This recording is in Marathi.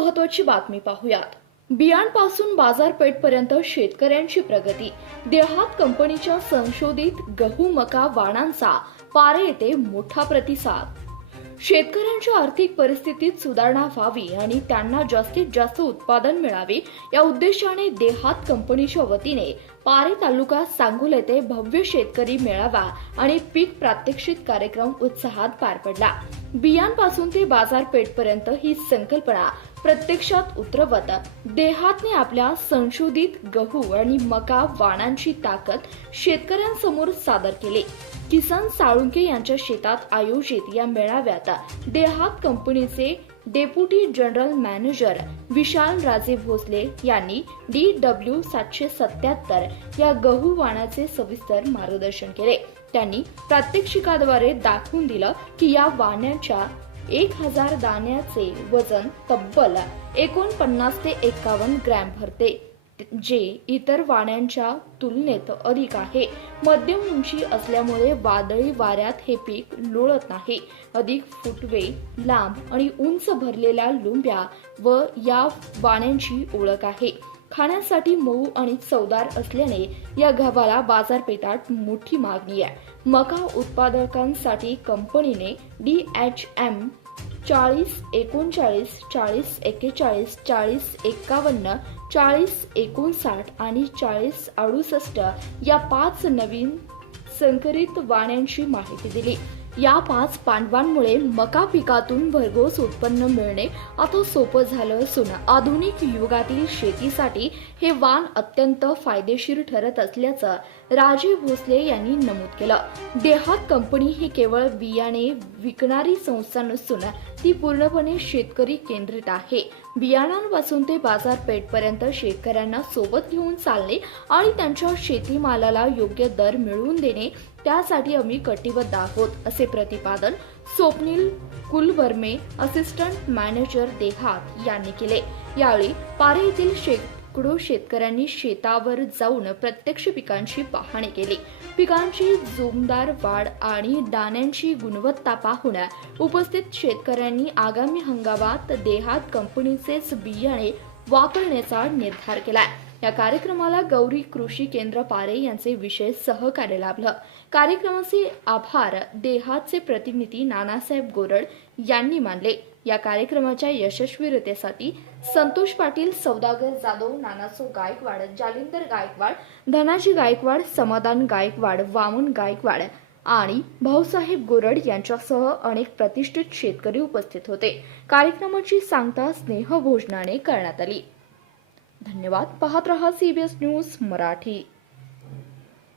महत्त्वाची बातमी पाहूयात। बियाणपासून बाजारपेठपर्यंत शेतकऱ्यांची प्रगती। देहात कंपनीच्या संशोधित गहू मका वाणांचा पारे येथे मोठा प्रतिसाद। शेतकऱ्यांच्या आर्थिक परिस्थितीत सुधारणा व्हावी आणि त्यांना जास्तीत जास्त उत्पादन मिळावे या उद्देशाने देहात कंपनीच्या वतीने पारे तालुका सांगोल येथे भव्य शेतकरी मेळावा आणि पीक प्रात्यक्षिक कार्यक्रम उत्साहात पार पडला। बियाणपासून ते बाजारपेठपर्यंत ही संकल्पना प्रत्यक्षात उतरवत देहातने आपल्या संशोधित गहू आणि मका वाणांची ताकद शेतकऱ्यांसमोर सादर केली। किसन साळुंके यांच्या शेतात आयोजित या मेळाव्यात देहात कंपनीचे डेप्युटी जनरल मॅनेजर विशाल राजे भोसले यांनी DW777 या गहू वाणाचे सविस्तर मार्गदर्शन केले। त्यांनी प्रात्यक्षिकाद्वारे दाखवून दिलं की या वाण्याच्या 1000 दाण्याचे वजन तब्बल 49 ते 51 ग्रॅम भरते, जे इतर वाण्यांच्या तुलनेत अधिक आहे। मध्यम उंची असल्यामुळे वादळी वाऱ्यात हे पीक लोळत नाही। अधिक फुटवे, लांब आणि उंच भरलेल्या लुंब्या व या वाण्यांची ओळख आहे। खाण्यासाठी मऊ आणि चवदार असल्याने या गव्हाला बाजारपेठात मोठी मागणी आहे। मका उत्पादकांसाठी कंपनीने DHM 4039, 4041, 4051, 4059 आणि 4068 या 5 नवीन संकरित वाण्यांची माहिती दिली। या 5 पांडवांमुळे मका पिकातून भरघोस उत्पन्न मिळणे आता सोपं झालं असून आधुनिक युगातील शेतीसाठी हे वाण अत्यंत फायदेशीर ठरत असल्याचं राजे भोसले यांनी नमूद केलं। देहात कंपनी ही केवळ बियाणे विकणारी संस्था नसून ती पूर्णपणे शेतकरी केंद्रित आहे। बियाणांपासून ते बाजारपेठपर्यंत शेतकऱ्यांना सोबत घेऊन चालणे आणि त्यांच्या शेतीमालाला योग्य दर मिळवून देणे त्यासाठी आम्ही कटिबद्ध आहोत, असे प्रतिपादन स्वप्नील कुलवर्मे, असिस्टंट मॅनेजर देहात यांनी केले। यावेळी पारे येथील शेकडो शेतकऱ्यांनी शेतावर जाऊन प्रत्यक्ष पिकांची पाहणी केली। पिकांची जोमदार वाढ आणि दाण्यांची गुणवत्ता पाहून उपस्थित शेतकऱ्यांनी आगामी हंगामात देहात कंपनीचेच बियाणे वापरण्याचा निर्धार केला। या कार्यक्रमाला गौरी कृषी केंद्र पारे यांचे विशेष सहकार्य लाभलं। कार्यक्रमाचे आभार देहातचे प्रतिनिधी नानासाहेब गोरड यांनी मानले। या कार्यक्रमाच्या यशस्वीरितेसाठी संतोष पाटील, सौदागर जाधव, नानासो गायकवाड, जालिंदर गायकवाड, धनाजी गायकवाड, समाधान गायकवाड, वामन गायकवाड आणि भाऊसाहेब गोरड यांच्यासह अनेक प्रतिष्ठित शेतकरी उपस्थित होते। कार्यक्रमाची सांगता स्नेहभोजनाने करण्यात आली। धन्यवाद। पाहत रहा CBS न्यूज मराठी।